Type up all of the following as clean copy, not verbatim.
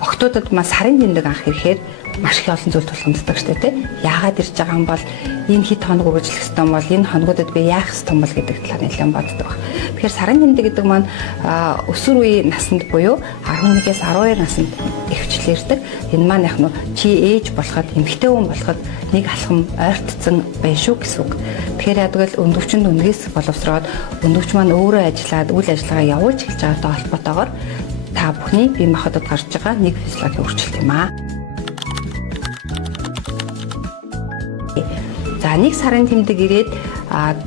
Октодод сарын тэмдэг анх ирэхээр маш их олон зүйл тулгамддаг шүү дээ. Яагаад ирж байгаа юм бол энэ хэд хоног үргэлжлэх ёстой бол энэ хоногудад би яах ёстой бол гэдэг талаар нэлээд боддог баг. Тэгэхээр сарын тэмдэг гэдэг маань өсвөр үеийн наснд буюу 11-ээс 12 наснд ихвчлэн ирдэг. Энэ маань яг нь чи ээж болоход эмэгтэй хүн болоход нэг алхам ойртцсан байна шүү гэсэн үг. Тэгэхээр яадаг л өндөвчөнд үнгээс боловсроод өндөвч маань өөрөө ажиллаад үйл ажиллагаа явуулж эхэлж байгаатай холбоотойгоор та бүхний бие махбодод гарч байгаа нэг физиологийн өөрчлөлт юм аа. За нэг сарын тэмдэг ирээд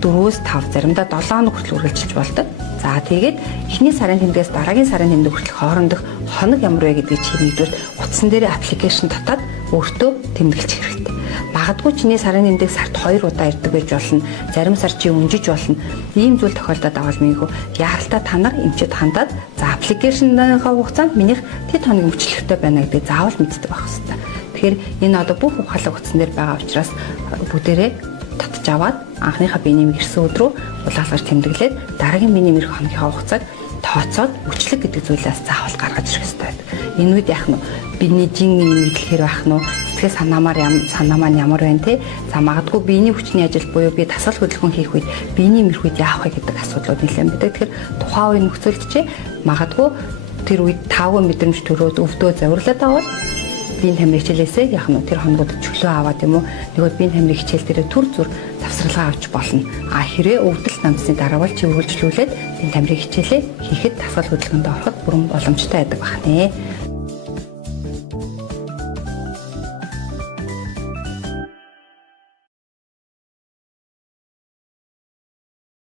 4-5 заримдаа 7 хоног хүртэл үргэлжилж болдог. За тэгээд эхний сарын тэмдгээс дараагийн сарын тэмдэг хүртэл хоорондох хоног ямар вэ гэдгийг чи нэгдүгээр утсан дээр аппликейшн татаад өөртөө тэмдэглэж хэрэгтэй. Магадгүй чиний сарын тэмдэг сард 2 удаа ирдэг байж болно. Зарим сар чи өнжиж болно. Ийм зүйл тохиолдоод авал минийхүү яаралтай та нар эмчэд хандаад за аппликейшнныхаа хугацаанд минийх тэд хоног мөчлөгтэй байна гэдгийг заавал мэддэг байх хэрэгтэй. Тэгэхээр энэ одоо бүх ухаалаг утсан дээр байгаа учраас бүгдээрээ татж аваад анхныхаа биений нэмэр ирсэн өдрөө улаалгаар тэмдэглээд дараагийн биений нэмэр хоногийнхаа хугацааг тооцоод мөчлөг гэдэг зүйлээс заавал гаргаж ирэх хэрэгтэй байдаг. Энэ үед яах нь биений жин нэмэгдлэхэр байх нь сэтгэл санаа маань ямар байна те. За магадгүй биений хүчний ажил буюу би дасгал хөдөлгөөн хийх үед биений нэмэр үед яах вэ гэдэг асуудлууд нэлээд байдаг. Тэгэхээр тухайн үеийн нөхцөлд чи магадгүй тэр үед тавгүй мэдрэмж төрөөд өвдөө завирлаад авал биеийн тамирын хичээлээсээ яг нь тэр хоногудад чөлөө аваад юм уу нэгод биеийн тамирын хичээл дээр түр зүр завсралгаа авч болно. Хэрэг өвдөл намцны дараа бол чи үргэлжлүүлээд биеийн тамирын хичээлээ хийхэд дасгал хөдөлгөөнд ороход бүрэн боломжтой байдаг байна.